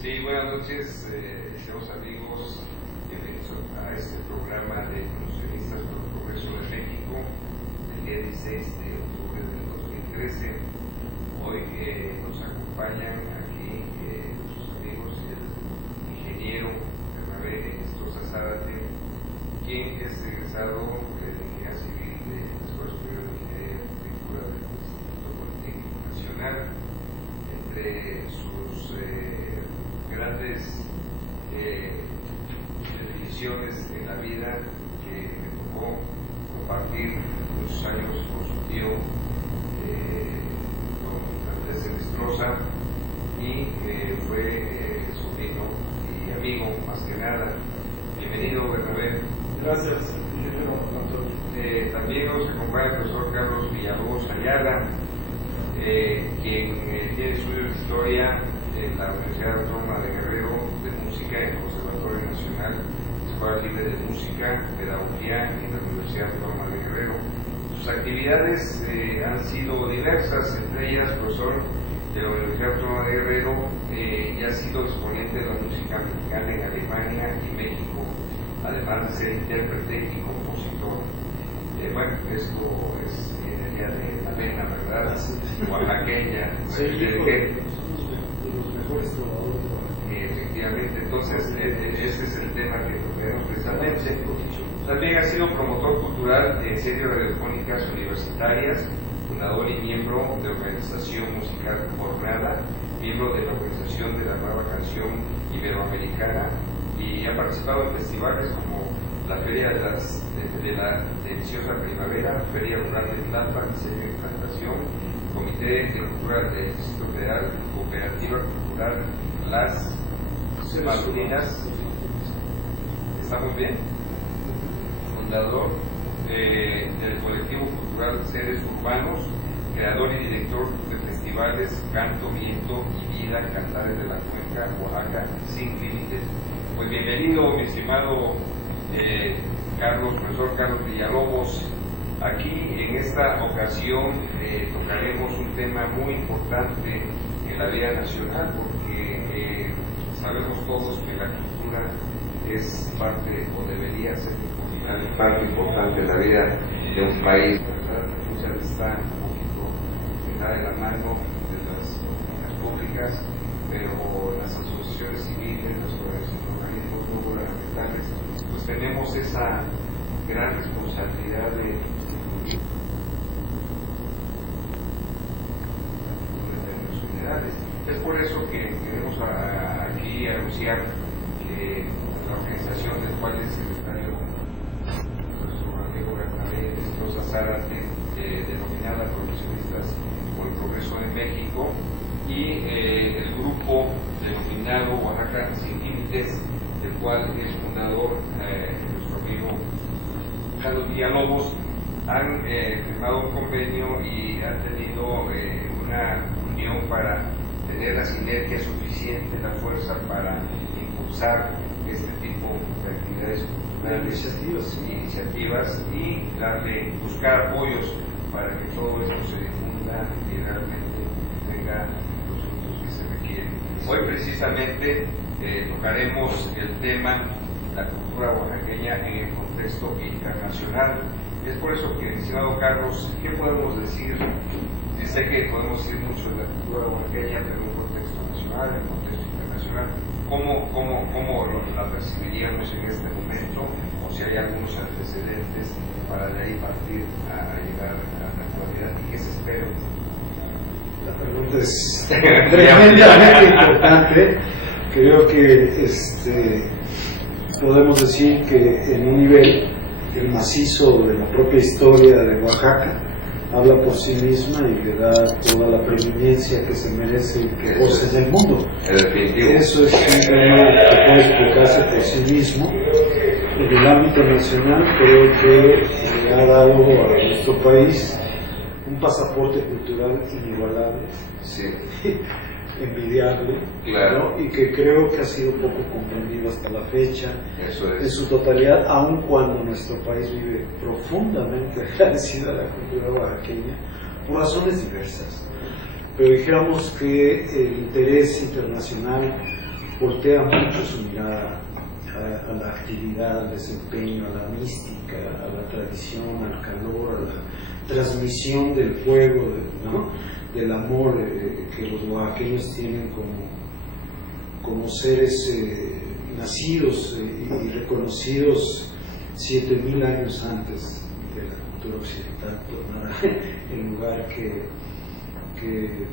Sí, buenas noches, estimados amigos, bienvenidos a este programa de Promocionistas por el Progreso de México, el día 16 de octubre del 2013. Hoy nos acompañan aquí nuestros amigos, el ingeniero Bernabé Estroza Zárate, quien es egresado de Ingeniería Civil de la Escuela Superior de Ingeniería y Arquitectura del Instituto Politécnico Nacional. Entre sus grandes definiciones en la vida que me tocó compartir muchos años con su tío, don Andrés Estroza, y fue sobrino y amigo más que nada. Bienvenido, Bernabé. Gracias. También nos acompaña el profesor Carlos Villalobos Ayala, quien tiene estudios de historia en la Universidad Autónoma de Guerrero, de música en el Conservatorio Nacional, Escuela Libre de Música, Pedagogía en la Universidad Autónoma de Guerrero. Sus actividades han sido diversas, entre ellas profesor de la Universidad Autónoma de Guerrero, y ha sido exponente de la música mexicana en Alemania y México, además de ser intérprete y compositor. Bueno, esto es energía de la vena, ¿verdad? Oaxaqueña. Sí, de los mejores trovadores de Oaxaca. Efectivamente, entonces ese es el tema que tocaremos precisamente. También ha sido promotor cultural en series radiofónicas universitarias, fundador y miembro de Organización Musical Jornada, miembro de la Organización de la Nueva Canción Iberoamericana, y ha participado en festivales como la Feria de la Deliciosa Primavera, Feria Rural de Plata, Diseño y Plantación, Comité de Cultura del Distrito Federal, Cooperativa Cultural Las Malvinas. ¿Está muy bien? Fundador del colectivo cultural Seres Urbanos, creador y director de festivales Canto, Viento y Vida, Cantares de la Cuenca, Oaxaca, Sin Límites. Pues bienvenido, mi estimado profesor Carlos Villalobos. Aquí en esta ocasión tocaremos un tema muy importante en la vida nacional, porque sabemos todos que la cultura es parte, o debería ser parte importante de la vida de un país, ¿verdad? Muchas veces está un poquito de la mano de las políticas públicas, pero las asociaciones civiles, los organismos no gubernamentales, pues tenemos esa gran responsabilidad de generales. Es por eso que queremos aquí anunciar que la organización del cual es secretario nuestro amigo Bernabé Estroza Zárate, denominada Promocionistas por el Progreso de México, y el grupo denominado Oaxaca Sin Límites, del cual es fundador nuestro amigo Carlos Villalobos, han firmado un convenio y han tenido una unión para tener la sinergia suficiente, la fuerza para impulsar este tipo de actividades culturales, iniciativas, y buscar apoyos para que todo esto se difunda y realmente tenga los frutos que se requieren. Hoy precisamente tocaremos el tema la cultura oaxaqueña en el contexto internacional. Es por eso que, estimado Carlos, ¿qué podemos decir? Sé que podemos decir mucho de la cultura oaxaqueña, pero en un contexto nacional, en un contexto internacional. ¿Cómo la percibiríamos en este momento? O si hay algunos antecedentes para de ahí partir a llegar a la actualidad, ¿y qué se espera? La pregunta es tremendamente importante. Creo que podemos decir que en un nivel, el macizo de la propia historia de Oaxaca habla por sí misma y le da toda la preeminencia que se merece y que goza en el mundo. Eso es un tema que puede explicarse por sí mismo. En el ámbito nacional creo que le ha dado a nuestro país un pasaporte cultural inigualable, sí, envidiable, claro, ¿no? Y que creo que ha sido poco comprendido hasta la fecha. Eso es. En su totalidad, aun cuando nuestro país vive profundamente agradecido a la cultura oaxaqueña por razones diversas. Pero dijéramos que el interés internacional voltea mucho su mirada a la actividad, al desempeño, a la mística, a la tradición, al calor, a la transmisión del fuego, ¿no? Del amor que los oaxaqueños tienen como seres nacidos y reconocidos 7.000 años antes de la cultura occidental, por nada, el lugar que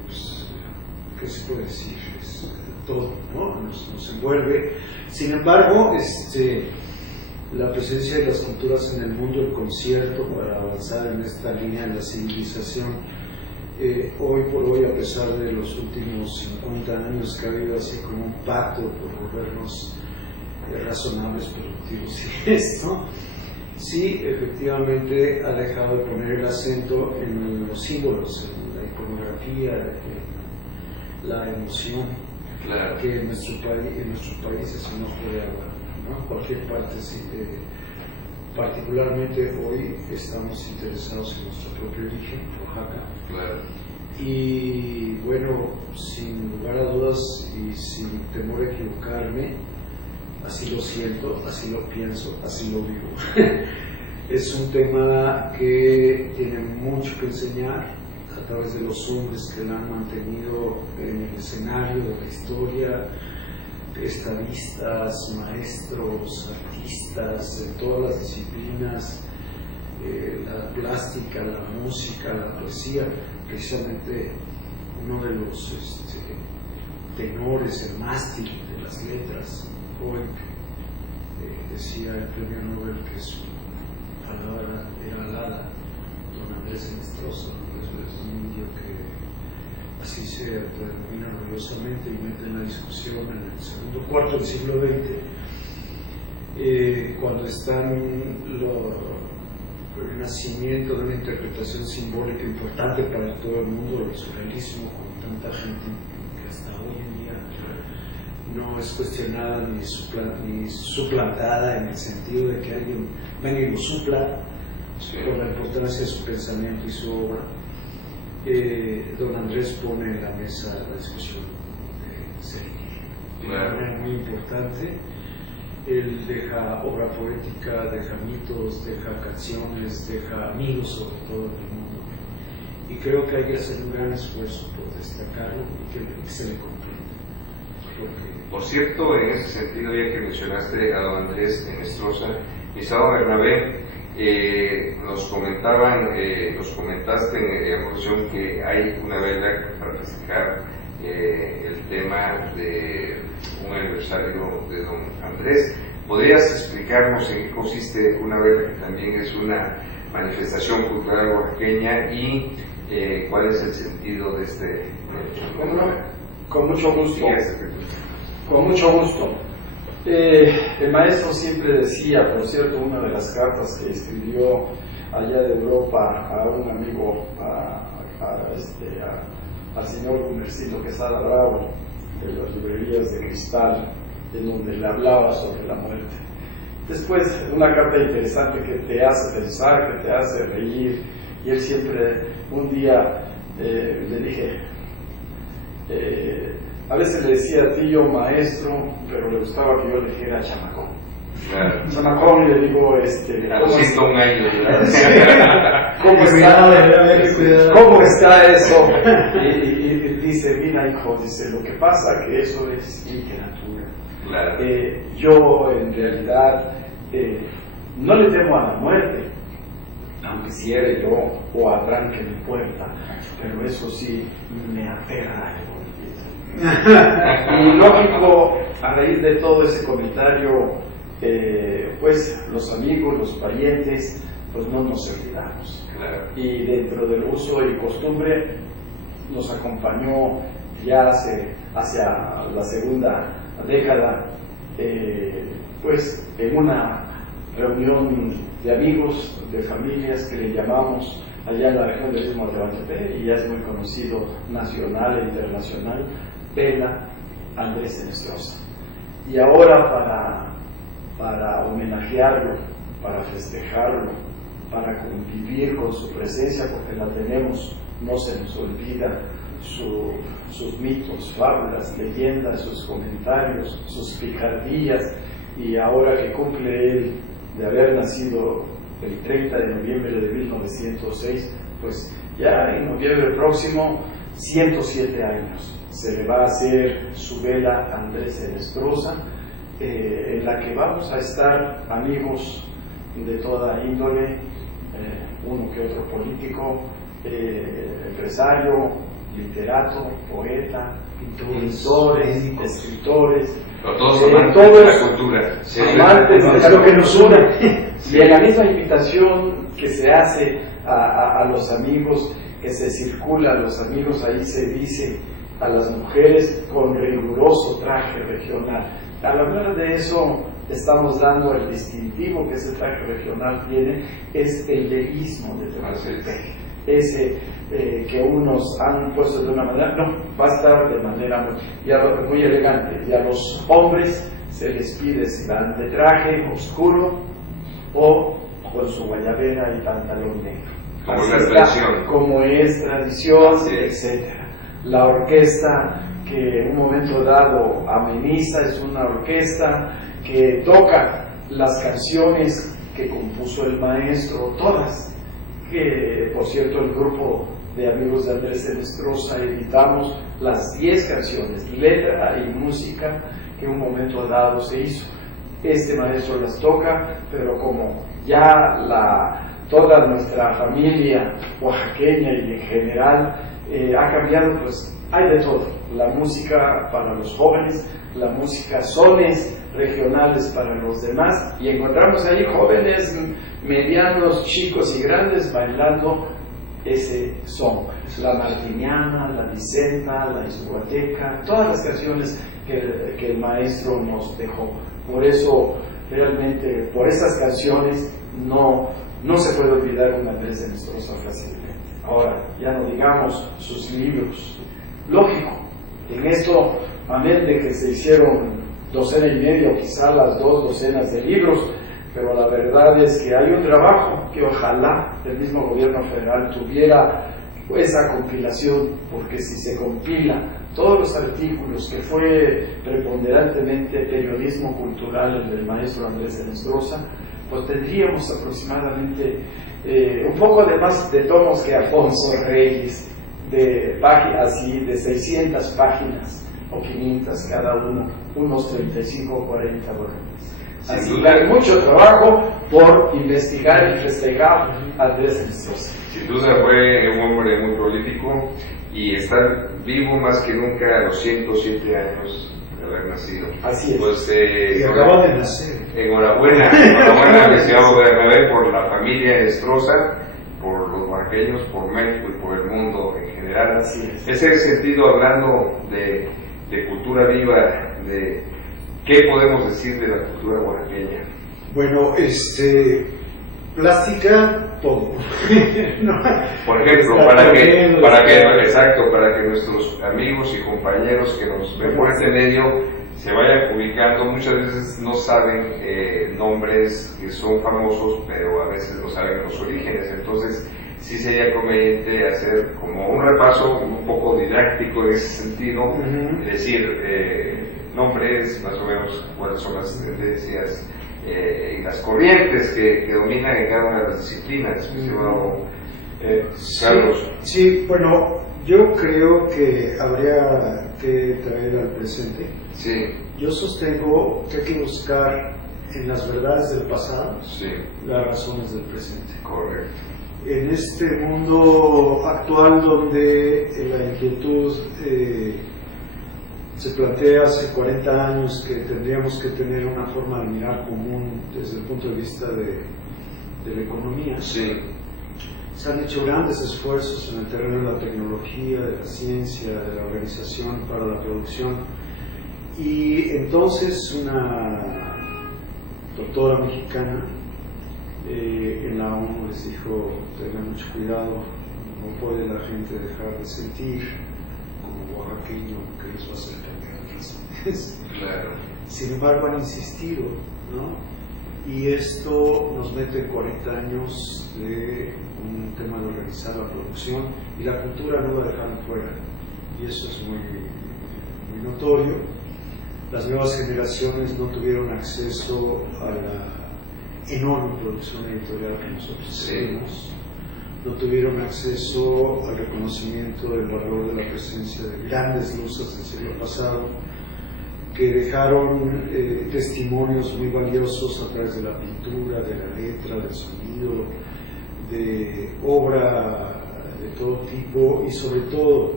pues, ¿qué se puede decir? Es todo, ¿no? Nos envuelve. Sin embargo, la presencia de las culturas en el mundo, el concierto para avanzar en esta línea de la civilización, hoy por hoy, a pesar de los últimos 50 años que ha habido así como un pacto por volvernos razonables, productivos y esto, sí, efectivamente ha dejado de poner el acento en los símbolos, en la iconografía, en la emoción, claro, que en nuestro país es un ojo de agua, ¿no? Cualquier parte, sí, particularmente hoy estamos interesados en nuestro propio origen, Oaxaca. Claro. Y bueno, sin lugar a dudas y sin temor a equivocarme, así lo siento, así lo pienso, así lo vivo. Es un tema que tiene mucho que enseñar a través de los hombres que la han mantenido en el escenario de la historia, estadistas, maestros, artistas, en todas las disciplinas, la plástica, la música, la poesía. Precisamente uno de los tenores, el mástil de las letras, hoy decía el premio Nobel que su palabra era alada, don Andrés Nestroza, es un indio que así se denomina orgullosamente y mete en la discusión en el segundo cuarto del siglo XX, cuando están el nacimiento de una interpretación simbólica importante para todo el mundo, el surrealismo, con tanta gente que hasta hoy en día no es cuestionada ni suplantada en el sentido de que alguien venga y lo supla, sí, por la importancia de su pensamiento y su obra. Don Andrés pone en la mesa la discusión de Sergio, de una manera muy importante. Él deja obra poética, deja mitos, deja canciones, deja amigos sobre todo en el mundo. Y creo que hay que hacer un gran esfuerzo por destacarlo y que se le comprenda. Por cierto, en ese sentido, ya que mencionaste a don Andrés Nestroza, Isao Bernabé, nos comentaste en relación que hay una vela para festejar el tema de un aniversario de don Andrés. ¿Podrías explicarnos en qué consiste una vela, que también es una manifestación cultural oaxaqueña, y cuál es el sentido de este? Con mucho gusto. Con mucho gusto. El maestro siempre decía, por cierto, una de las cartas que escribió allá de Europa a un amigo, al señor Gumercito Quesada Bravo, de las librerías de Cristal, en donde le hablaba sobre la muerte. Después, una carta interesante que te hace pensar, que te hace reír, y él siempre, un día le dije, a veces le decía tío, maestro, pero le gustaba que yo le dijera chamacón. Claro. Chamacón, y le digo, ¿cómo está eso? Y dice, mira hijo, dice, lo que pasa que eso es literatura. Claro. Yo en realidad no le temo a la muerte, aunque cierre yo o arranque mi puerta, pero eso sí me aterra algo. Y lógico, a raíz de todo ese comentario, pues los amigos, los parientes, pues no nos olvidamos. Claro. Y dentro del uso y costumbre nos acompañó ya hacia la segunda década, pues en una reunión de amigos, de familias que le llamamos allá en la región del Istmo de Tehuantepec, y ya es muy conocido nacional e internacional, Vela Andrés Nestroza. Y ahora para homenajearlo, para festejarlo, para convivir con su presencia, porque la tenemos, no se nos olvida, sus mitos, fábulas, leyendas, sus comentarios, sus picardías, y ahora que cumple él de haber nacido el 30 de noviembre de 1906, pues ya en noviembre próximo, 107 años, se le va a hacer su vela a Andrés Henestrosa, en la que vamos a estar amigos de toda índole, uno que otro político, empresario, literato, poeta, pintores, escritores, todos amantes de la cultura, amantes de lo que nos une. Y en la misma invitación que se hace a los amigos, que se circula a los amigos, ahí se dice a las mujeres con riguroso traje regional. Al hablar de eso, estamos dando el distintivo que ese traje regional tiene, es el deísmo de Tehuantepec. Ese que unos han puesto de una manera, no, va a estar de manera muy elegante. Y a los hombres se les pide si van de traje oscuro o con su guayabera y pantalón negro. Como es tradición. Como es tradición, etc. La orquesta que en un momento dado ameniza es una orquesta que toca las canciones que compuso el maestro, todas, que por cierto el grupo de amigos de Andrés Henestrosa editamos las 10 canciones, letra y música, que en un momento dado se hizo. Este maestro las toca, pero como ya toda nuestra familia oaxaqueña y en general ha cambiado, pues hay de todo. La música para los jóvenes, la música sones regionales para los demás, y encontramos ahí jóvenes, medianos, chicos y grandes bailando ese son. La martiniana, la vicenta, la ishuateca, todas las canciones que el maestro nos dejó. Por eso, realmente, por esas canciones no se puede olvidar una Andrés Henestrosa fácilmente. Ahora, ya no digamos sus libros. Lógico, en esto, amén de que se hicieron 1,5 o quizá las 2 docenas de libros, pero la verdad es que hay un trabajo que ojalá el mismo gobierno federal tuviera esa compilación, porque si se compila todos los artículos que fue preponderantemente periodismo cultural el del maestro Andrés Henestrosa, pues tendríamos aproximadamente un poco de más de tomos que Alfonso Reyes, de páginas así, de 600 páginas o 500 cada uno, unos 35 o 40 volúmenes. Así que hay mucho trabajo por investigar y festejar a Andrés Henestrosa. Sin duda fue un hombre muy prolífico y está vivo más que nunca a los 107 años de haber nacido. Así es. Pues, y acaba de nacer. Enhorabuena, licenciado Bernabé, por la familia Henestrosa, por los oaxaqueños, por México y por el mundo en general. Así es. Ese sentido, hablando de cultura viva, de ¿qué podemos decir de la cultura oaxaqueña? Bueno, plástica, todo. No. Por ejemplo, para que nuestros amigos y compañeros que nos ven por este medio se vayan ubicando, muchas veces no saben nombres que son famosos, pero a veces no saben los orígenes. Entonces, sí sería conveniente hacer como un repaso un poco didáctico en ese sentido, decir nombres, más o menos cuáles son las tendencias y las corrientes que dominan en cada una de las disciplinas. Carlos. Sí, bueno, yo creo que habría que traer al presente. Sí. Yo sostengo que hay que buscar en las verdades del pasado las razones del presente. Correcto. En este mundo actual donde la inquietud se plantea hace 40 años que tendríamos que tener una forma de mirar común desde el punto de vista de la economía. Sí. Se han hecho grandes esfuerzos en el terreno de la tecnología, de la ciencia, de la organización para la producción. Y entonces una doctora mexicana en la ONU les dijo: tengan mucho cuidado, no puede la gente dejar de sentir como oaxaqueño que les va a hacer perder razones. Claro. Sin embargo, han insistido, ¿no? Y esto nos mete en 40 años de un tema de organizar la producción, y la cultura no va a dejar fuera. y eso es muy notorio. Las nuevas generaciones no tuvieron acceso a la enorme producción editorial que nosotros tenemos, no tuvieron acceso al reconocimiento del valor de la presencia de grandes luces del siglo pasado, que dejaron testimonios muy valiosos a través de la pintura, de la letra, del sonido, de obra de todo tipo y sobre todo,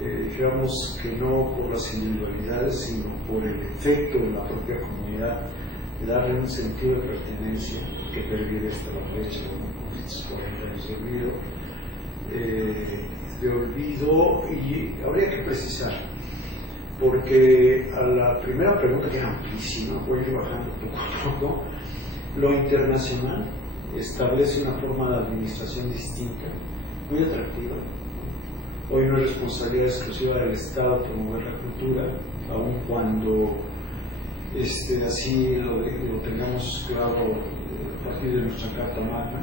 dijéramos que no por las individualidades, sino por el efecto de la propia comunidad, de darle un sentido de pertenencia que pervive hasta la fecha, estos 40 años de olvido, y habría que precisar, porque a la primera pregunta, que era amplísima, voy a ir bajando poco a poco. Lo internacional establece una forma de administración distinta, muy atractiva. Hoy no es responsabilidad exclusiva del Estado promover la cultura, aun cuando así lo tengamos claro a partir de nuestra Carta Magna.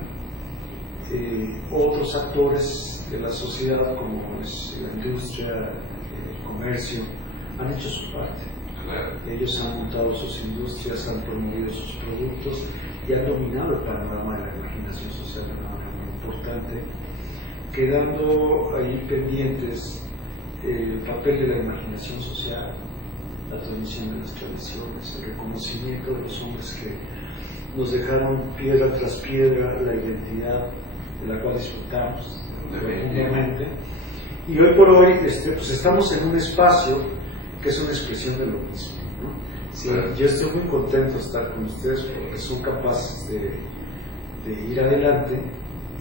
Otros actores de la sociedad, como es la industria, el comercio, han hecho su parte. Ellos han montado sus industrias, han promovido sus productos y han dominado el panorama de la imaginación social de una manera muy importante, quedando ahí pendientes el papel de la imaginación social, la transmisión de las tradiciones, el reconocimiento de los hombres que nos dejaron piedra tras piedra la identidad de la cual disfrutamos profundamente. Y hoy por hoy pues estamos en un espacio que es una expresión de lo mismo, ¿no? Sí, yo estoy muy contento de estar con ustedes porque son capaces de ir adelante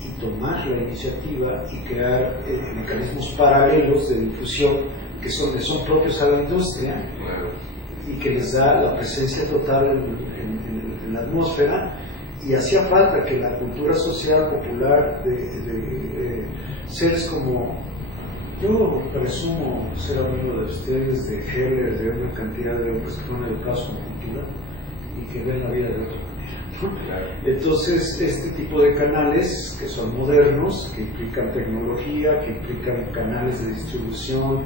y tomar la iniciativa y crear mecanismos paralelos de difusión que son propios a la industria y que les da la presencia total en la atmósfera. Y hacía falta que la cultura social popular de seres como, yo presumo ser amigo de ustedes, de Heller, de una cantidad de hombres que fueron educados con cultura y que ven la vida de otra manera, ¿no? Entonces, este tipo de canales que son modernos, que implican tecnología, que implican canales de distribución,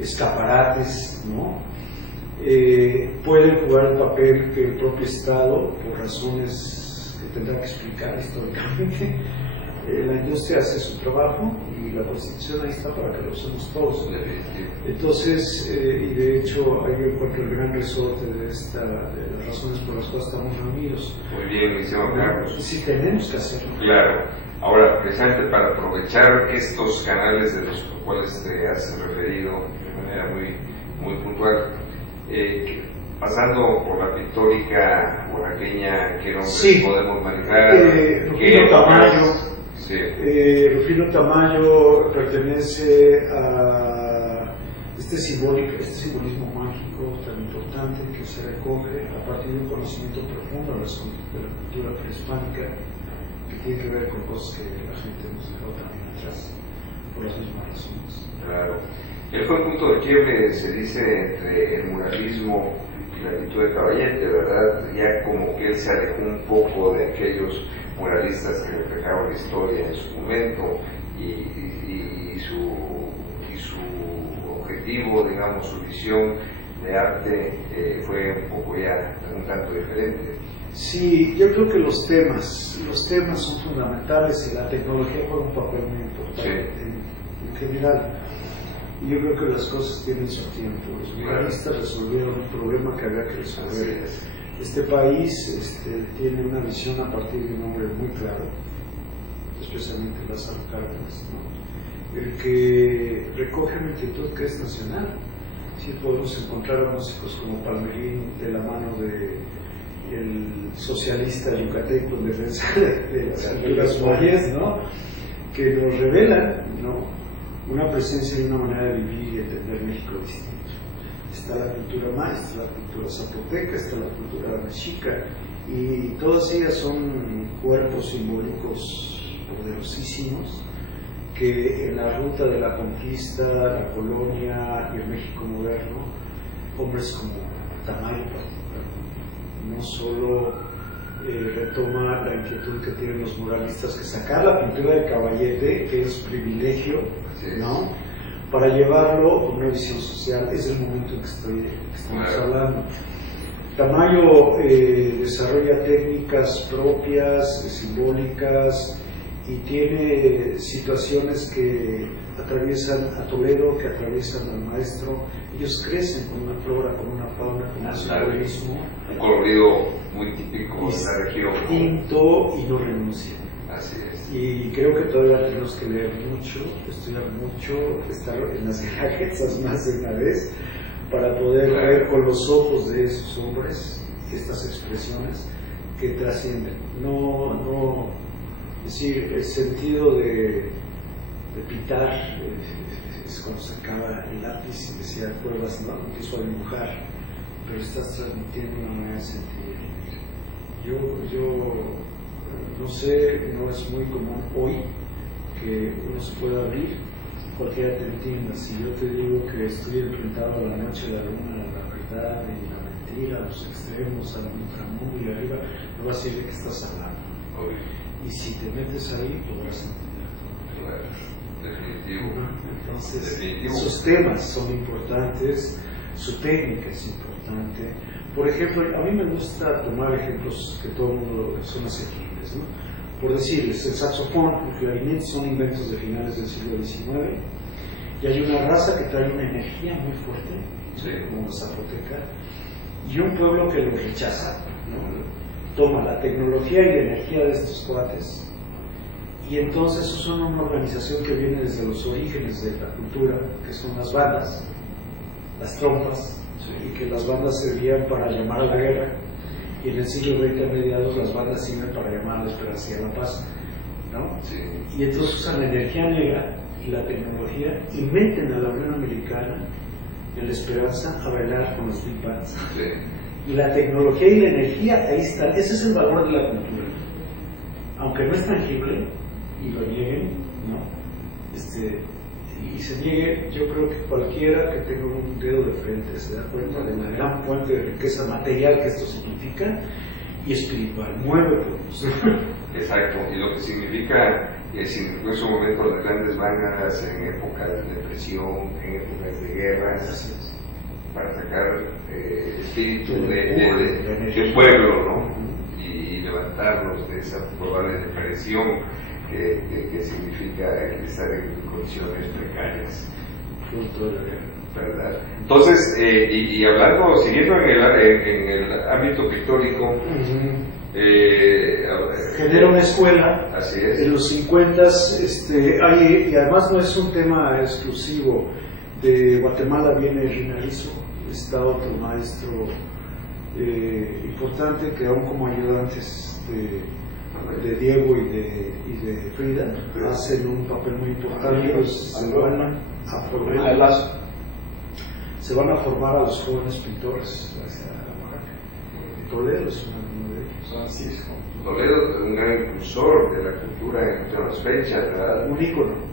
escaparates, ¿no? Pueden jugar el papel que el propio Estado, por razones que tendrá que explicar históricamente, la industria hace su trabajo y la Constitución ahí está para que lo usemos todos. Entonces, y de hecho, ahí encuentro el gran resorte de las razones por las cuales estamos reunidos. Muy bien, licenciado Carlos. Sí, tenemos que hacerlo. Claro. Ahora, precisamente para aprovechar estos canales de los cuales te has referido de manera muy puntual, pasando por la pictórica oaxaqueña, ¿qué nombres podemos manejar? Rufino Tamayo. Sí. Rufino Tamayo pertenece a este simbolismo mágico tan importante que se recoge a partir de un conocimiento profundo de la cultura prehispánica, que tiene que ver con cosas que la gente nos dejó también atrás por las mismas razones. Claro. Él fue un punto de quiebre, se dice, entre el muralismo y la pintura de Caballete, ¿verdad? Ya como que él se alejó un poco de aquellos muralistas que reflejaban la historia en su momento y su objetivo, digamos, su visión de arte fue un poco ya un tanto diferente. Sí, yo creo que los temas son fundamentales y la tecnología juega un papel muy importante en general. Y yo creo que las cosas tienen su tiempo. Los muralistas resolvieron un problema que había que resolver. Este país tiene una visión a partir de un hombre muy claro, especialmente Lázaro Cárdenas, ¿no? El que recoge una inquietud que es nacional. Sí, podemos encontrar a músicos como Palmerín de la mano del socialista yucateco en defensa de las culturas mayas, ¿no? Que nos revelan, ¿no?, una presencia y una manera de vivir y entender México distinto. Está la cultura maya, está la cultura zapoteca, está la cultura mexica, y todas ellas son cuerpos simbólicos poderosísimos que en la ruta de la conquista, la colonia y el México moderno, hombres como Tamayo no solo retoma la inquietud que tienen los muralistas, que sacar la pintura de Caballete, que es privilegio, ¿no?, para llevarlo con una visión social. Es el momento en que estamos hablando. Tamayo desarrolla técnicas propias, simbólicas, y tiene situaciones que atraviesan a Toledo, que atraviesan al maestro. Ellos crecen con una flora, con una fauna, con un simbolismo. Un colorido muy típico de la región. Distinto y no renuncia. Así es. Y creo que todavía tenemos que leer mucho, estudiar mucho, estar en las viajes más de una vez, para poder ver con los ojos de esos hombres estas expresiones que trascienden. Es decir, el sentido de pintar es cuando se acaba el lápiz y decía pruebas, no empiezo a dibujar, pero estás transmitiendo una manera de sentir. Yo no sé, no es muy común hoy que uno se pueda abrir, cualquiera te entienda. Si yo te digo que estoy enfrentado a la noche, a la luna, a la verdad y la mentira, a los extremos, al inframundo y arriba, no vas a decir de qué estás hablando. Y si te metes ahí, podrás entender. Claro, definitivo. Entonces, esos temas son importantes, su técnica es importante. Por ejemplo, a mí me gusta tomar ejemplos que todo el mundo son asequibles, ¿no? Por decirles, el saxofón, el clarinete son inventos de finales del siglo XIX, y hay una raza que trae una energía muy fuerte, como la zapoteca, y un pueblo que lo rechaza, ¿no? Toma la tecnología y la energía de estos cuates, y entonces son una organización que viene desde los orígenes de la cultura, que son las bandas, las trompas, y que las bandas servían para llamar a la guerra, y en el siglo XX a mediados las bandas sirven para llamar a la esperanza y a la paz, ¿no? Y entonces usan la energía negra y la tecnología y meten a la Unión Americana en la esperanza a bailar con los big bands. Y la tecnología y la energía ahí están. Ese es el valor de la cultura, aunque no es tangible y lo nieguen, ¿no? Y se niegue, yo creo que cualquiera que tenga un dedo de frente se da cuenta de la gran fuente de riqueza material que esto significa y espiritual. Mueve pueblos. Exacto, y lo que significa en esos momentos las grandes bandas en épocas de depresión, en épocas de guerras, para sacar espíritu de pueblo, ¿no? Y levantarlos de esa probable depresión que significa el estar en condiciones precarias, ¿verdad? Entonces, y hablando, siguiendo en el ámbito pictórico, genera una escuela. Así es. En los 50 y además no es un tema exclusivo. De Guatemala viene Rinarizo, está otro maestro importante que aún como ayudantes de Diego y de Frida hacen un papel muy importante. Pues, se van a formar a los jóvenes pintores hacia Oaxaca. Toledo es uno de ellos. Francisco Toledo es un gran impulsor de la cultura en todas las fechas, ¿verdad? Un ícono.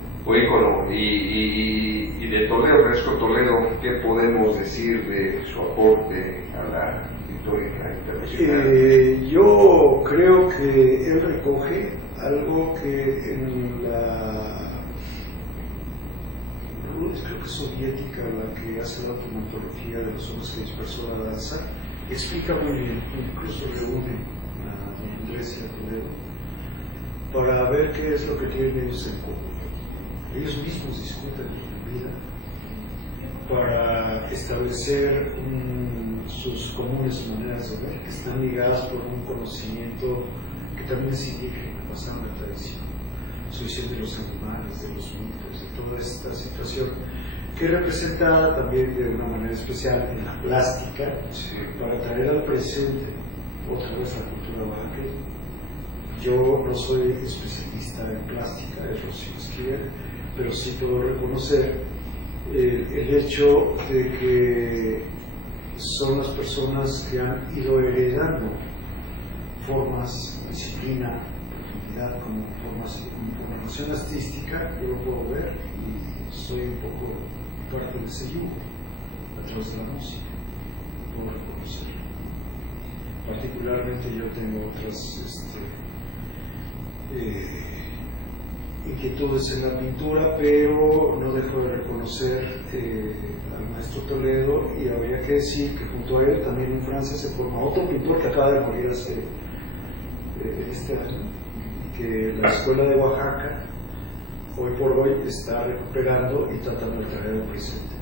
Y de Toledo, Francisco Toledo, ¿qué podemos decir de su aporte a la pictórica internacional? Yo creo que él recoge algo que en la creo que soviética, la que hace la automatología de los hombres que dispersó la danza, explica muy bien, incluso reúne a Andrés y a Toledo para ver qué es lo que tienen ellos en común. Ellos mismos discuten la vida para establecer sus comunes maneras de ver, que están ligadas por un conocimiento que también es indígena, basado en la tradición, su visión de los animales, de los mitos, de toda esta situación, que es representada también de una manera especial en la plástica, para traer al presente otra vez la cultura oaxaqueña. Yo no soy especialista en plástica, eso si Dios quiere, pero sí puedo reconocer el hecho de que son las personas que han ido heredando formas, disciplina, profundidad, como formación artística. Yo lo puedo ver y soy un poco parte de ese yugo a través de la música, puedo reconocerlo. Particularmente yo tengo otras inquietudes en la pintura, pero no dejo de reconocer al maestro Toledo, y habría que decir que junto a él también en Francia se forma otro pintor que acaba de morir hace este año, que la escuela de Oaxaca hoy por hoy está recuperando y tratando de traer al presente.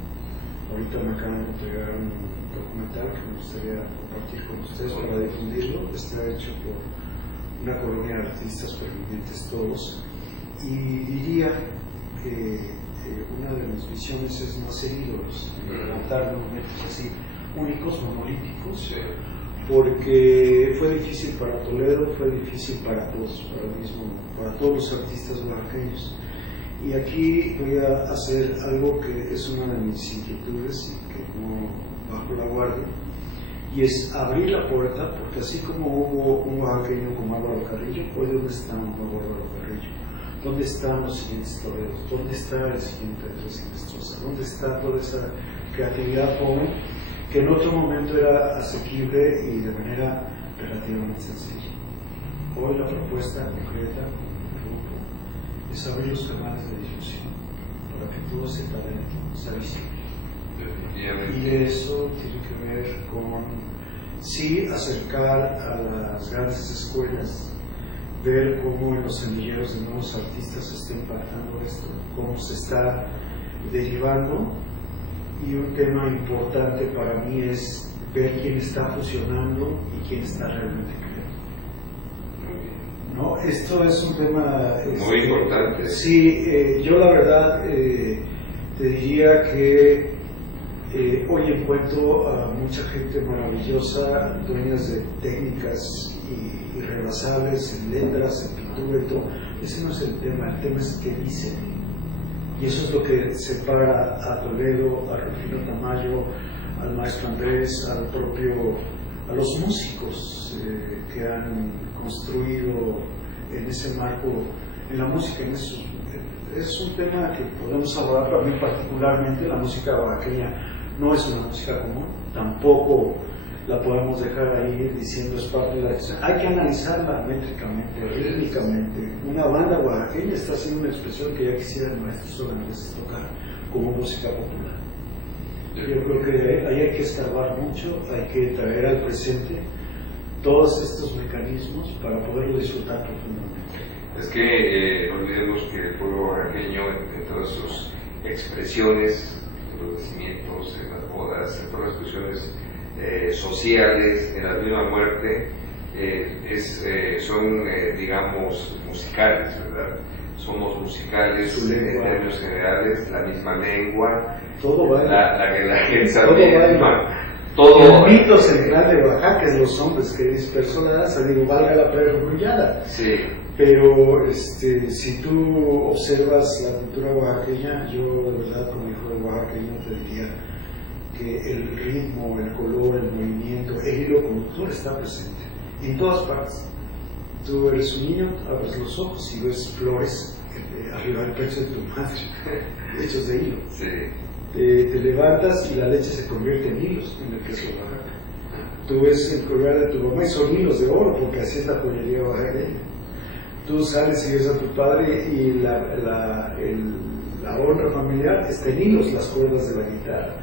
Ahorita me acaban de entregar un documental que me gustaría compartir con ustedes para difundirlo. Está hecho por una colonia de artistas permanentes todos, y diría que una de mis visiones es no hacer ídolos, levantar monumentos así únicos, monolíticos, porque fue difícil para Toledo, fue difícil para todos, para todos los artistas oaxaqueños. Y aquí voy a hacer algo que es una de mis inquietudes y que no bajo la guardia, y es abrir la puerta, porque así como hubo un oaxaqueño como Álvaro Carrillo, hoy ¿dónde está un nuevo Álvaro Carrillo? ¿Dónde están los siguientes Toledos? ¿Dónde está el siguiente Andrés Inestrosa? ¿Dónde está toda esa creatividad joven que en otro momento era asequible y de manera relativamente sencilla? Hoy la propuesta concreta es abrir los canales de difusión para que todo ese talento sea visible. Y eso tiene que ver con, sí, acercar a las grandes escuelas, ver cómo en los semilleros de nuevos artistas se está impactando esto, cómo se está derivando. Y un tema importante para mí es ver quién está fusionando y quién está realmente creando. ¿No? Esto es un tema muy importante. Sí, yo la verdad te diría que hoy encuentro a mucha gente maravillosa, dueñas de técnicas irrebasables en letras, en pintura y todo. Ese no es el tema es que dicen. Y eso es lo que separa a Toledo, a Rufino Tamayo, al maestro Andrés, a los músicos que han construido en ese marco, en la música, es un tema que podemos abordar. Para mí particularmente, la música oaxaqueña no es una música común, tampoco la podemos dejar ahí diciendo es parte de la expresión. Hay que analizarla métricamente, rítmicamente. Una banda oaxaqueña está haciendo una expresión que ya quisiera el maestro Solís tocar como música popular. Yo creo que ahí hay que escarbar mucho, hay que traer al presente todos estos mecanismos para poderlo disfrutar profundamente. Es que no olvidemos que el pueblo oaxaqueño, en todas sus expresiones, en los nacimientos, en las bodas, en todas las expresiones sociales, en la misma muerte, son, digamos, musicales, ¿verdad? Somos musicales en términos generales, la misma lengua, todo baila. La gente todo el mito central de Oaxaca es los hombres que dispersó la danza, digo, valga la perogrullada. Sí. Pero si tú observas la cultura oaxaqueña, yo de verdad como hijo de oaxaqueño te diría que el ritmo, el color, el movimiento, el hilo conductor está presente en todas partes. Tú eres un niño, abres los ojos y ves flores arriba del pecho de tu madre, hechos de hilo. Sí. Te levantas y la leche se convierte en hilos en el queso de Oaxaca. Tú ves el collar de tu mamá y son hilos de oro, porque así es la joyería oaxaqueña. Tú sales y ves a tu padre y la honra familiar está en hilos, las cuerdas de la guitarra.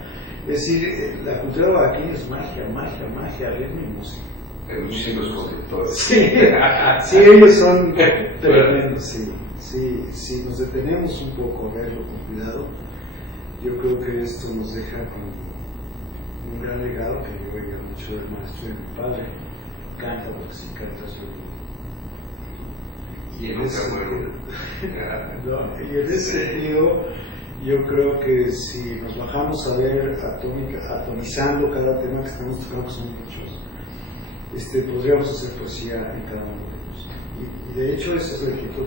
Es decir, la cultura oaxaqueña es magia, ritmo y música. Hay muchísimos constructores. Sí, ellos son tremendos, sí. Si nos detenemos un poco a verlo con cuidado, yo creo que esto nos deja con un gran legado que yo veía mucho del maestro de mi padre. Canta, porque si cantas y en ese sentido, yo creo que si nos bajamos a ver atomizando cada tema que estamos tocando, que son muchos, podríamos hacer poesía en cada uno de ellos. Y de hecho, ese es el inquietud.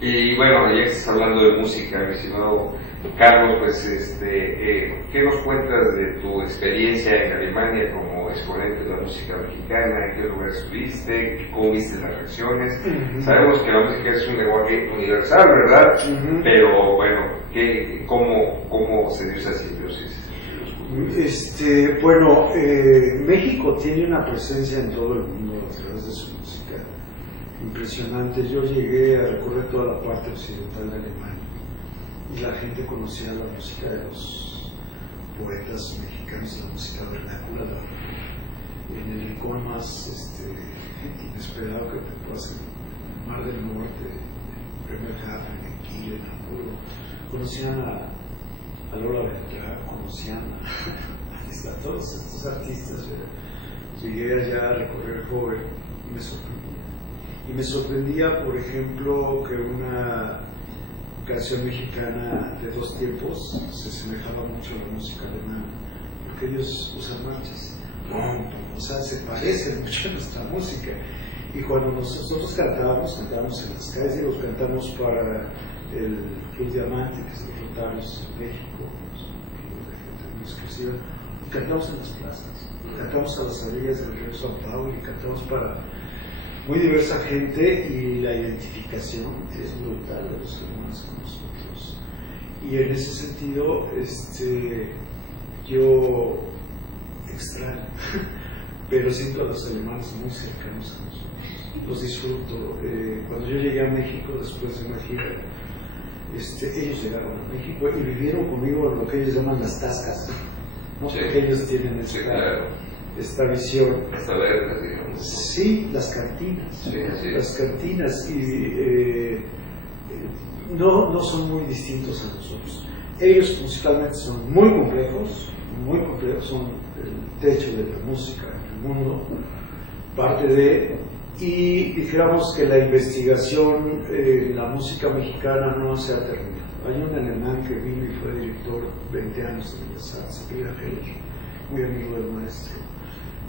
Y bueno, ya que estás hablando de música, mi estimado Carlos, pues, ¿qué nos cuentas de tu experiencia en Alemania como exponente de la música mexicana? ¿En qué lugar estuviste? ¿Cómo viste las reacciones? Sabemos que la música es un lenguaje universal, ¿verdad? Pero bueno, ¿cómo se dio esa simbiosis? México tiene una presencia en todo el mundo a través de su música impresionantes. Yo llegué a recorrer toda la parte occidental de Alemania y la gente conocía la música de los poetas mexicanos, la música vernácula, en el rincón más inesperado que te puedas en el Mar del Norte, en Bremerhaven, en Kiel, en Hamburgo. Conocían a Lola Beltrán, conocían a todos estos artistas. Llegué allá a recorrer joven y me sorprendía. Y me sorprendía, por ejemplo, que una canción mexicana de dos tiempos se asemejaba mucho a la música alemana, porque ellos usan marchas, o sea, se parecen mucho a nuestra música. Y cuando nosotros cantábamos en las calles, y los cantamos para el Club Diamante, que es los Rotarios en México, muy exclusiva, y cantamos en las plazas, cantamos a las orillas del río San Paulo y cantamos para muy diversa gente, y la identificación es brutal de los alemanes con nosotros. Y en ese sentido, yo extraño, pero siento a los alemanes muy cercanos a nosotros, los disfruto. Cuando yo llegué a México después de una gira, ellos llegaron a México y vivieron conmigo lo que ellos llaman las tascas, ¿no? Sí. Porque ellos tienen esta visión. Esta verde, digamos. Sí, las cantinas. Sí, sí. Las cantinas, y no son muy distintos a nosotros. Ellos musicalmente son muy complejos, son el techo de la música en el mundo, parte de, y dijéramos que la investigación en la música mexicana no se ha terminado. Hay un alemán que vino y fue director 20 años de Bellas Artes, Peter Heller, muy amigo del maestro.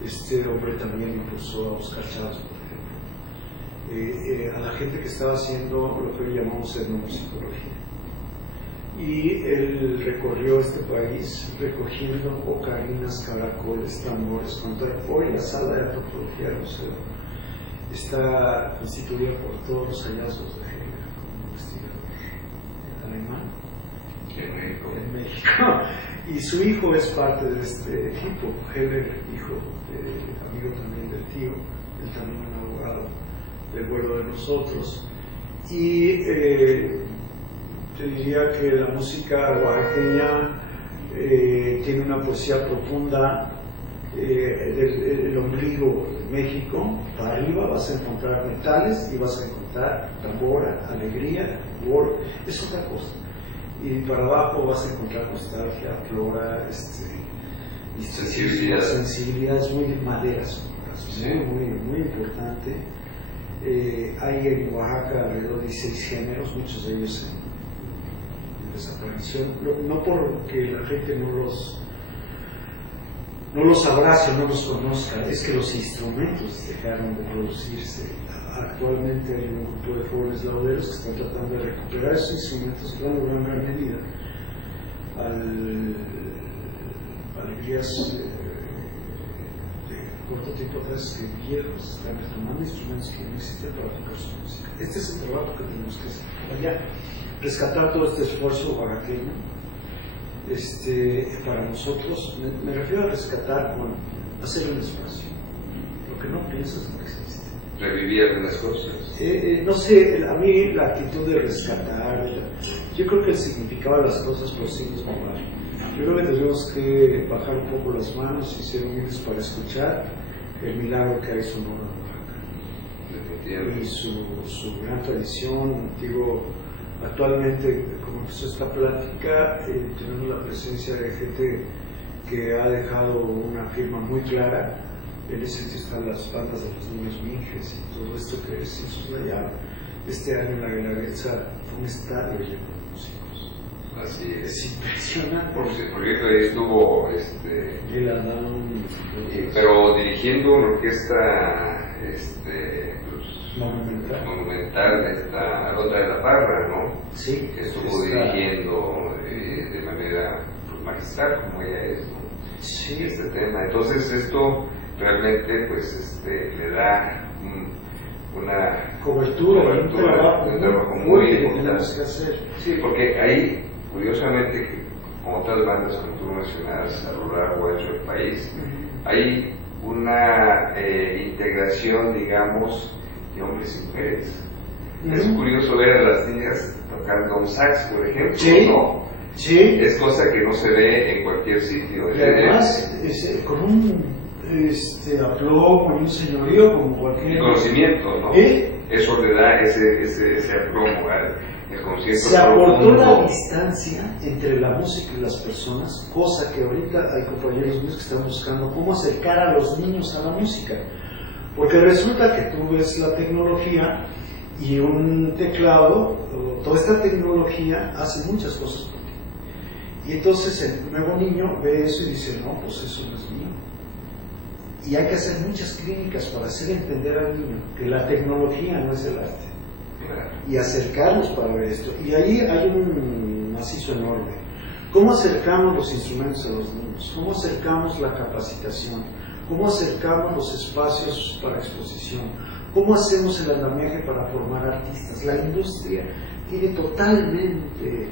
Este hombre también impulsó a Oscar Chávez, por ejemplo, a la gente que estaba haciendo lo que hoy llamamos etnomusicología. Y él recorrió este país recogiendo ocarinas, caracoles, tambores, hoy la sala de antropología del museo está constituida por todos los hallazgos de Heller como investigador alemán en México. Y su hijo es parte de este equipo. Heller, hijo, amigo también del tío, él también un abogado del vuelo de nosotros. Y te diría que la música oaxaqueña tiene una poesía profunda. El ombligo de México, para arriba vas a encontrar metales y vas a encontrar tambora, alegría, humor, es otra cosa. Y para abajo vas a encontrar nostalgia, flora, sensibilidades muy maderas, sí. muy importante. Hay en Oaxaca alrededor de 16 géneros, muchos de ellos en desaparición, no porque la gente no los abrace o no los conozca, es que los instrumentos dejaron de producirse. Actualmente hay un grupo de jóvenes lauderos que están tratando de recuperar esos instrumentos que van a lograr en gran medida alegrías de corto tiempo atrás, que viejos están retomando instrumentos que no existen para tocar su música. Este es el trabajo que tenemos que hacer allá, rescatar todo este esfuerzo oaxaqueño. Para nosotros, me refiero a rescatar, hacer un espacio. Lo que no piensas no existe. Revivir algunas cosas. No sé, a mí la actitud de rescatar, yo creo que el significado de las cosas por sí mismo vale. Yo creo que tenemos que bajar un poco las manos y ser humildes para escuchar el milagro que hay sonoro en Oaxaca. Y su gran tradición, digo, actualmente, como empezó esta plática, tenemos la presencia de gente que ha dejado una firma muy clara. En ese sentido están las bandas de los niños Minges y todo esto que es insoslayable. Este año en la Guelaguetza fue un estadio lleno de músicos. Así es. Es impresionante. Porque ahí estuvo el Adán, pero dirigiendo una orquesta monumental de esta Rota de la Parra, ¿no? Sí. Que estuvo dirigiendo de manera magistral, como ella es, ¿no? Sí. Este tema. Entonces esto realmente le da una cobertura, un trabajo muy importante. Tenemos que hacer. Sí, porque ahí, curiosamente, como otras bandas como tú mencionabas a lo largo ancho del país, hay una integración, digamos, y hombres y mujeres. Es curioso ver a las niñas tocando un sax, por ejemplo, sí, ¿no? Sí. Es cosa que no se ve en cualquier sitio. Y además, con un aplomo, con un señorío, como cualquier... conocimiento, ¿no? Eso le da ese aplomo, el conocimiento. Se aportó la distancia entre la música y las personas, cosa que ahorita hay compañeros míos que están buscando cómo acercar a los niños a la música. Porque resulta que tú ves la tecnología y un teclado, toda esta tecnología hace muchas cosas por ti. Y entonces el nuevo niño ve eso y dice, no, pues eso no es mío. Y hay que hacer muchas clínicas para hacer entender al niño que la tecnología no es el arte. Y acercarlos para ver esto. Y ahí hay un macizo enorme. ¿Cómo acercamos los instrumentos a los niños? ¿Cómo acercamos la capacitación? ¿Cómo acercamos los espacios para exposición? ¿Cómo hacemos el andamiaje para formar artistas? La industria tiene totalmente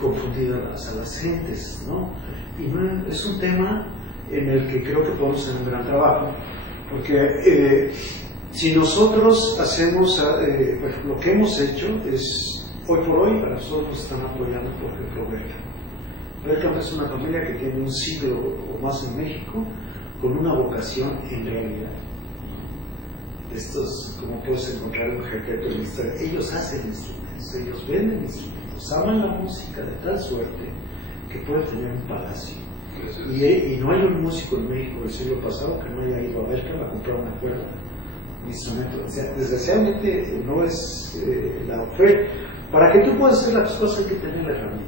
confundida a las gentes, ¿no? Y no, es un tema en el que creo que podemos hacer un gran trabajo, porque si nosotros hacemos, lo que hemos hecho es, hoy por hoy, a nosotros nos están apoyando, por ejemplo, Berkham es una familia que tiene un siglo o más en México, con una vocación en realidad. Estos, como puedes encontrar un jefe en la historia, ellos hacen instrumentos, ellos venden instrumentos, aman la música de tal suerte que pueden tener un palacio. Y no hay un músico en México del siglo pasado que no haya ido a Berkham a comprar una cuerda, un instrumento. O sea, desgraciadamente no es la oferta. Para que tú puedas hacer las cosas hay que tener la herramienta.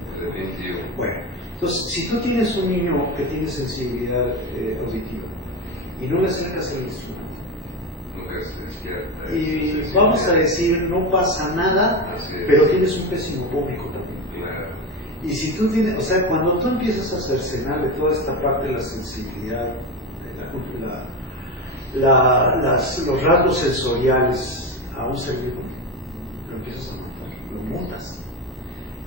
Bueno, entonces, si tú tienes un niño que tiene sensibilidad auditiva y no le acercas el instrumento, y vamos a decir, no pasa nada, pero tienes un pésimo público también. Y si tú tienes, o sea, cuando tú empiezas a cercenarle toda esta parte de la sensibilidad, los rasgos sensoriales a un ser vivo, lo empiezas a matar, lo montas.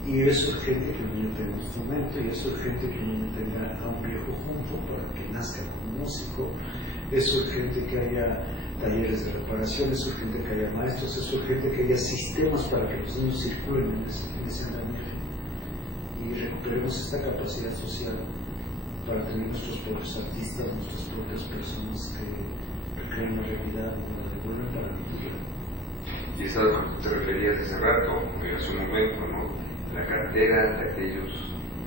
Y es urgente que el niño tenga un instrumento, y es urgente que el niño tenga a un viejo junto para que nazca como músico, es urgente que haya talleres de reparación, es urgente que haya maestros, es urgente que haya sistemas para que los niños circulen en ese andamiaje y recuperemos esta capacidad social para tener nuestros propios artistas, nuestras propias personas que creen la realidad y la devuelven para vivirla. Y eso es lo que te referías hace rato, hace un momento, ¿no? La cartera de aquellos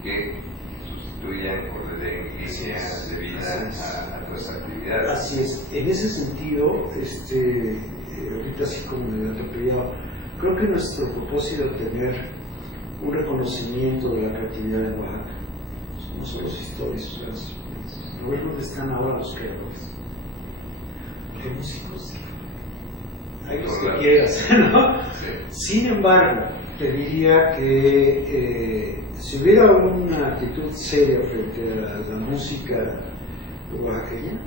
que sustituyan o le den línea de vida a nuestra actividad. Así es. En ese sentido, ahorita así como me atropellaba, creo que nuestro propósito es tener un reconocimiento de la creatividad de Oaxaca. No solo los históricos, no ver dónde están ahora los creadores, los músicos, hay los que quieras, ¿no? Sí. Sin embargo, te diría que si hubiera una actitud seria frente a la música oaxaqueña,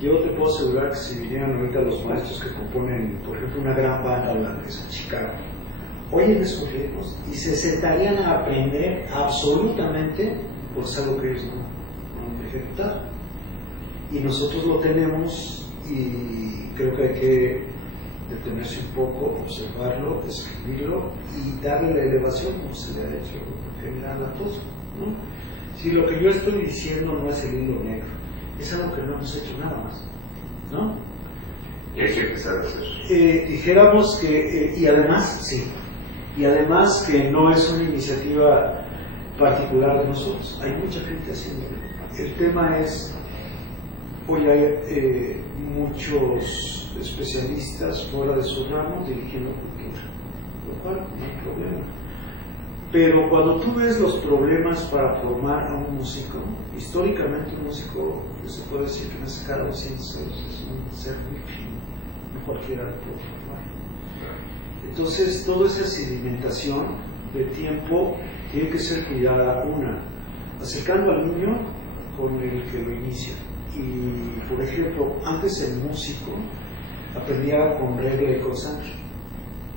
yo te puedo asegurar que si vinieran ahorita los maestros que componen, por ejemplo, una gran banda holandesa, Chicago, oyen esos ritmos y se sentarían a aprender absolutamente por algo que ellos no han ejecutado. Y nosotros lo tenemos y creo que hay que detenerse un poco, observarlo, escribirlo y darle la elevación como se le ha hecho en general a todos, ¿no? Si lo que yo estoy diciendo no es el hilo negro, es algo que no hemos hecho nada más, ¿no? Y hay que empezar a hacer. Dijéramos que, y además que no es una iniciativa particular de nosotros, hay mucha gente haciéndolo. El tema es, hoy hay muchos especialistas fuera de su ramo dirigiendo cultura, lo cual no hay problema. Pero cuando tú ves los problemas para formar a un músico, históricamente un músico, se puede decir que nace cada 200 años, es un ser muy fino, no cualquiera lo puede formar. Entonces, toda esa sedimentación de tiempo tiene que ser cuidada, acercando al niño con el que lo inicia. Y, por ejemplo, antes el músico aprendía con regla y con sangre,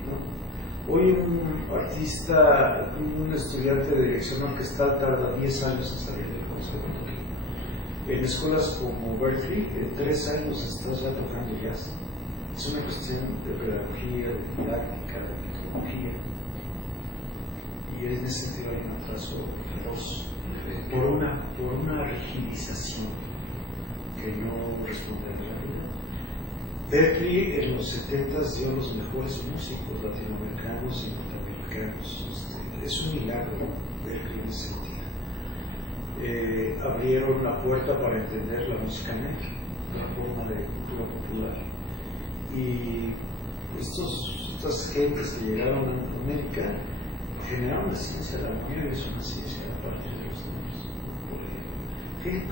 ¿no? Hoy un artista, un estudiante de dirección orquestal tarda 10 años en salir del conservatorio. En escuelas como Berkeley, en 3 años estás ya tocando jazz. es una cuestión de pedagogía, de didáctica, de metodología, y en ese sentido hay un atraso feroz por una rigidización que no responde a la realidad. Berkeley en los 70s dio los mejores músicos latinoamericanos y norteamericanos. Es un milagro Berkeley en ese sentido. Abrieron la puerta para entender la música negra, la forma de cultura popular. Y estas gentes que llegaron a América generaron la ciencia de la armonía, y es una ciencia a partir de los números.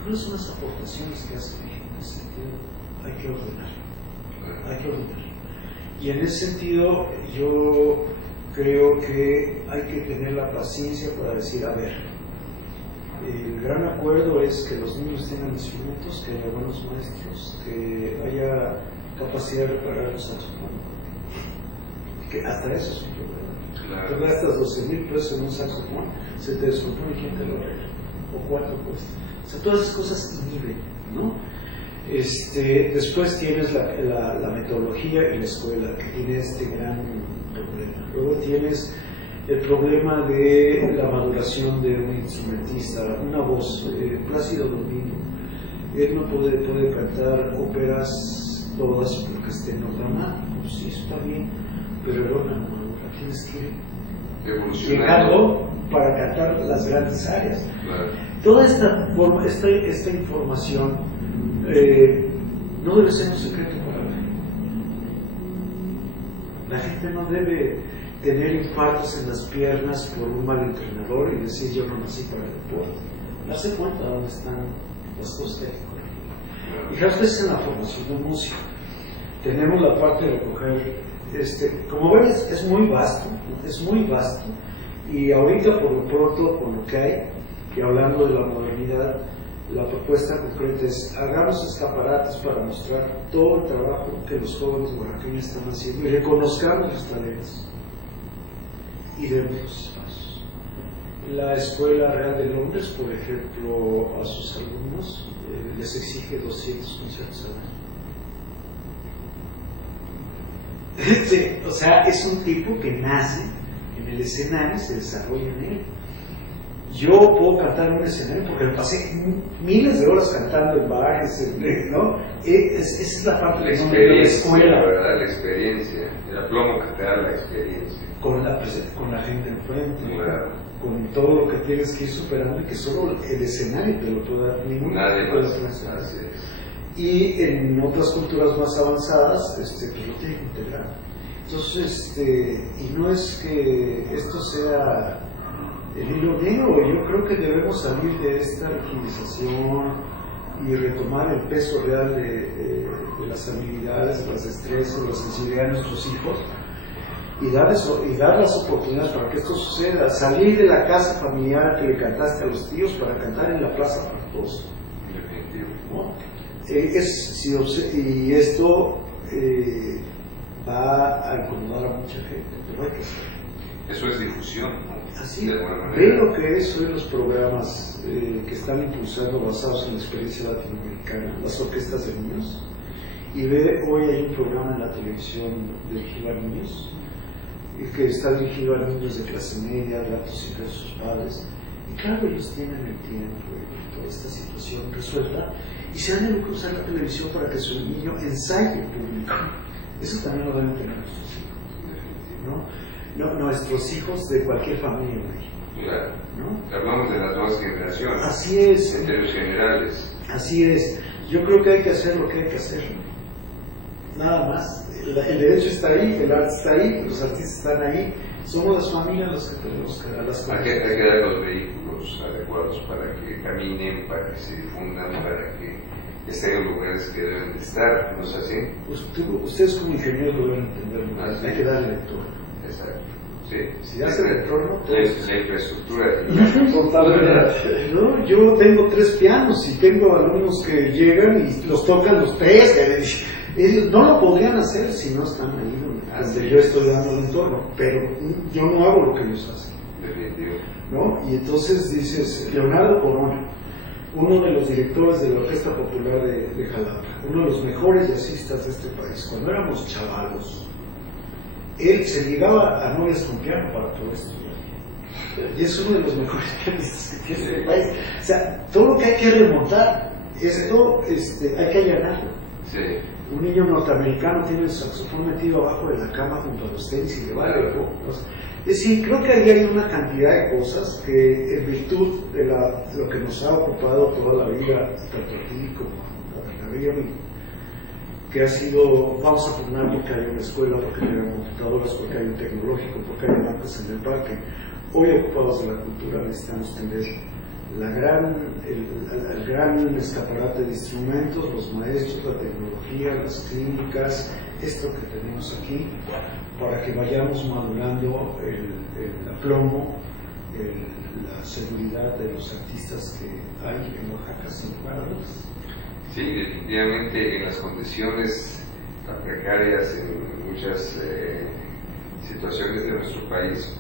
¿Cuáles son las aportaciones que hace México en ese sentido? Hay que ordenar. Y en ese sentido yo creo que hay que tener la paciencia para decir, a ver, el gran acuerdo es que los niños tengan instrumentos, que haya buenos maestros, que haya capacidad de reparar el saxofón, que hasta eso es un problema. Tú gastas 12,000 pesos en un saxofón, se te descompone, ¿quién te lo arregla? ¿O cuánto cuesta? O sea, todas esas cosas inhiben, ¿no? Después tienes la metodología y la escuela, que tiene este gran problema. Luego tienes el problema de la maduración de un instrumentista, una voz. Plácido Domingo, él no puede cantar óperas todas porque estén ordenadas. Pues sí, eso está bien, pero era una madura, tienes que ir llegando para cantar las grandes áreas. Claro. Toda esta información no debe ser un secreto para la gente. La gente no debe tener infartos en las piernas por un mal entrenador y decir yo no nací para el deporte. Darse cuenta de dónde están las cosas que hay que corregir. Fijaos, es en la formación de músico. Tenemos la parte de recoger, como ven, es muy vasto, y ahorita por lo pronto con lo que hay, y hablando de la modernidad, la propuesta concreta es hagamos escaparates para mostrar todo el trabajo que los jóvenes oaxaqueños están haciendo y reconozcamos los talentos y demos los espacios. La Escuela Real de Londres, por ejemplo, a sus alumnos les exige 200 conciertos al año. Sí, o sea, es un tipo que nace en el escenario y se desarrolla en él. Yo puedo cantar en un escenario porque me pasé miles de horas cantando en bares, ¿no? Esa es la parte de la escuela. La verdad, la experiencia, el aplomo que te da la experiencia. Con la gente enfrente, claro. Con todo lo que tienes que ir superando y que solo el escenario te lo puede dar, nadie más. Y en otras culturas más avanzadas, pues lo tienen que integrar. Entonces, y no es que esto sea el hilo negro, yo creo que debemos salir de esta rigidización y retomar el peso real de las habilidades, las destrezas, la sensibilidad de nuestros hijos y dar las oportunidades para que esto suceda. Salir de la casa familiar que le cantaste a los tíos para cantar en la plaza para todos, ¿no? Y esto va a incomodar a mucha gente, pero hay que hacerlo. Eso es difusión, ¿no? Así, ve lo que es hoy los programas que están impulsando basados en la experiencia latinoamericana, las orquestas de niños, y ve, hoy hay un programa en la televisión dirigido a niños, que está dirigido a niños de clase media, de altos ingresos sus padres, y claro, ellos tienen el tiempo y toda esta situación resuelta, y se han de usar la televisión para que su niño ensaye en público. Eso también lo deben tener nuestros hijos, ¿no? No, nuestros hijos de cualquier familia en México. Claro. ¿No? Hablamos de las nuevas generaciones. Así es. En términos generales. Así es. Yo creo que hay que hacer lo que hay que hacer. Nada más. El derecho está ahí, el arte está ahí, los artistas están ahí. Somos las familias los que tenemos que dar las cosas. Hay que dar los vehículos adecuados para que caminen, para que se difundan, para que estén en lugares que deben de estar. ¿No es así? Ustedes como ingenieros lo deben entender. Hay que darle entorno. Exacto. Sí. Si hace el entorno, la infraestructura. Totalmente. ¿No? Yo tengo 3 pianos y tengo alumnos que llegan y los tocan los 3. Ellos no lo podrían hacer si no están ahí donde yo estoy dando el entorno, pero yo no hago lo que ellos hacen. Definitivo. ¿No? Y entonces dices, Leonardo Corona, uno de los directores de la Orquesta Popular de Jalapa, uno de los mejores jazzistas de este país. Cuando éramos chavalos, él se llegaba a novias con piano para todo esto. Y es uno de los mejores pianistas que tiene este país. O sea, todo lo que hay que remontar, esto hay que allanarlo. Sí. Un niño norteamericano tiene el saxofón metido abajo de la cama junto a los tenis y le vale algo. Es decir, creo que ahí hay una cantidad de cosas que, en virtud de lo que nos ha ocupado toda la vida, tanto aquí como a Bernabé y a mí, que ha sido, vamos a formar porque hay una escuela, porque hay computadoras, porque hay un tecnológico, porque hay bancos en el parque. Hoy, ocupados de la cultura, necesitamos tener el gran escaparate de instrumentos, los maestros, la tecnología, las clínicas, esto que tenemos aquí, para que vayamos madurando el aplomo, la seguridad de los artistas que hay en Oaxaca, sin lugar a dudas. Sí, definitivamente en las condiciones tan precarias en muchas situaciones de nuestro país,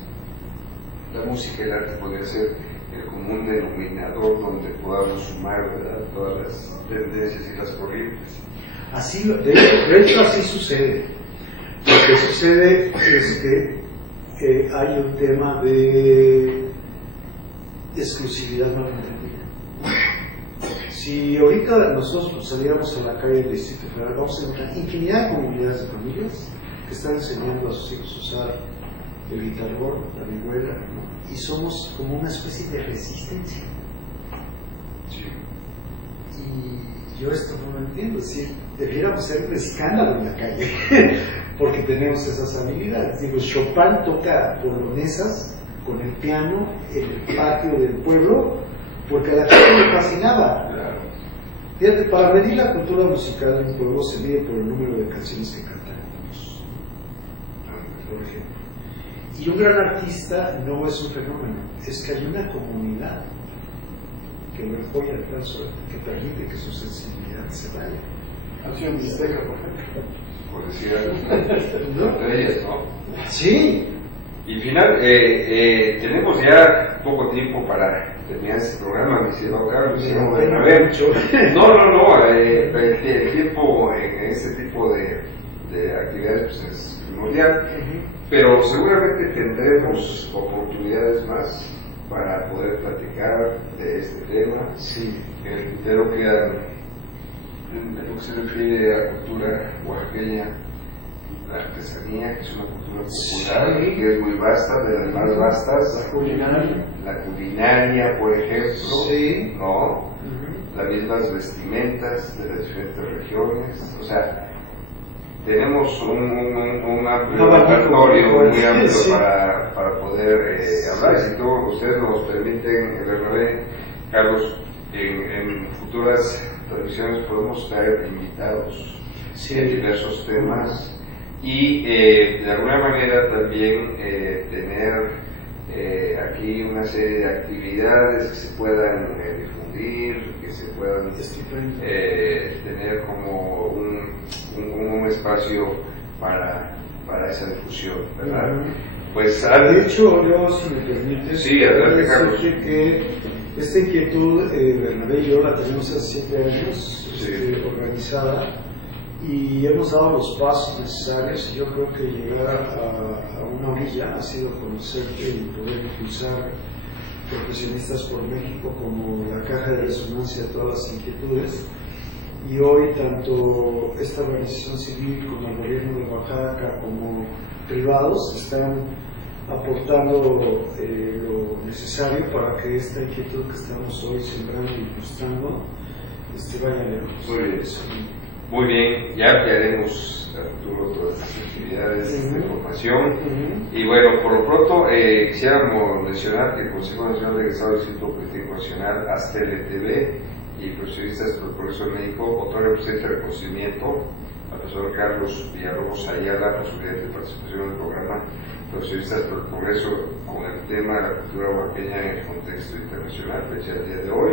la música y el arte podría ser el común denominador donde podamos sumar, ¿verdad?, todas las tendencias y las corrientes. Así, de hecho así sucede. Lo que sucede es que hay un tema de exclusividad malentendida. Si ahorita nosotros saliéramos a la calle del Distrito Federal, vamos a encontrar infinidad de comunidades de familias que están enseñando a sus hijos a usar el guitarrón, la vihuela, ¿no? Y somos como una especie de resistencia. Sí. Y yo esto no lo entiendo, es decir, debiéramos ser un escándalo en la calle, porque tenemos esas habilidades. Digo, Chopin toca polonesas con el piano en el patio del pueblo, porque a la gente le fascinaba. Claro. Fíjate, para medir la cultura musical de un pueblo se mide por el número de canciones que cantan todos, por ejemplo. Y un gran artista no es un fenómeno, es que hay una comunidad que lo apoya al plan suerte, que permite que su sensibilidad se vaya. Canción mixteca, por ejemplo. Por decir algo, de ellas, ¿no? Sí. Y final, tenemos ya poco tiempo para terminar este programa, mi estimado Carlos, mi estimado Bernabé. No, el tiempo en este tipo de actividades pues, es primordial, pero seguramente tendremos oportunidades más para poder platicar de este tema. Sí. El tintero queda en lo que se refiere a la cultura oaxaqueña, la artesanía, que es una cultura popular, sí, que es muy vasta, de las más vastas. La culinaria, por ejemplo, sí, ¿no? Las mismas vestimentas de las diferentes regiones, o sea, tenemos un amplio repertorio muy amplio sí, para poder hablar. Si todos ustedes nos permiten, Bernabé, Carlos, en futuras transmisiones podemos traer invitados sí, en diversos temas y de alguna manera también tener aquí una serie de actividades que se puedan difundir, que se puedan tener como un espacio para esa difusión, ¿verdad? Pues de hecho, yo, si me permites, sí, adelante, Carlos. Que esta inquietud, Bernabé y yo la tenemos hace 7 años sí, organizada, y hemos dado los pasos necesarios. Yo creo que llegar a una orilla ha sido conocerte y poder impulsar profesionistas por México como la caja de resonancia de todas las inquietudes. Y hoy tanto esta organización civil como el gobierno de Oaxaca como privados están aportando lo necesario para que esta inquietud que estamos hoy sembrando y mostrando vaya lejos. Muy bien, ya haremos a futuro todas estas actividades de formación. Y bueno, por lo pronto quisiéramos mencionar que el Consejo Nacional de Egresados del Instituto Politécnico Nacional, ASTEL-TV y Profesionistas por el Progreso de México otorga presente reconocimiento al profesor Carlos Villarrobos Ayala por su brillante participación en el programa Profesionistas por el Progreso con el tema de la cultura oaxaqueña en el contexto internacional, fecha del día de hoy,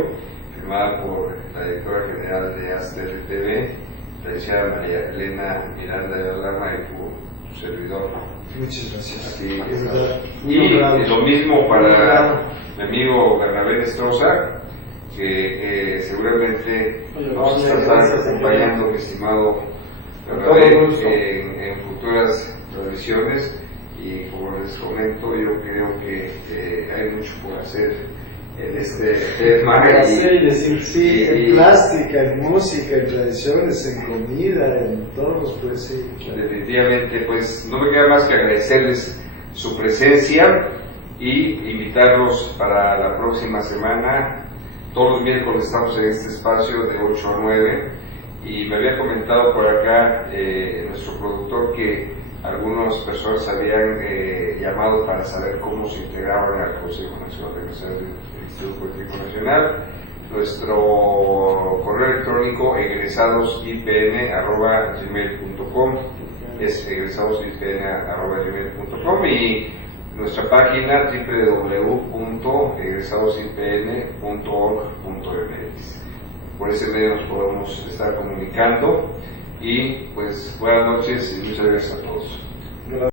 firmada por la directora general de ASTEL-TV, la licenciada María Elena Miranda de Alama y tu servidor. Muchas gracias. Así, y lo mismo para mi amigo Bernabé Nestroza, que seguramente nos vale, estará gracias, acompañando, mi estimado Con todo gusto. en futuras transmisiones. Y como les comento, yo creo que hay mucho por hacer en este tema. Por hacer y decir Sí, en plástica, en música, en tradiciones, en comida, en todos, pues sí. Claro. Definitivamente, pues no me queda más que agradecerles su presencia y invitarlos para la próxima semana. Todos los miércoles estamos en este espacio de 8 a 9 y me había comentado por acá nuestro productor que algunas personas habían llamado para saber cómo se integraban al Consejo Nacional de Egresados del Instituto Politécnico Nacional. Nuestro correo electrónico egresadosipn@gmail.com es egresadosipn@gmail.com y nuestra página www.egresadosipn.org.mx. Por ese medio nos podemos estar comunicando y pues buenas noches y muchas gracias a todos.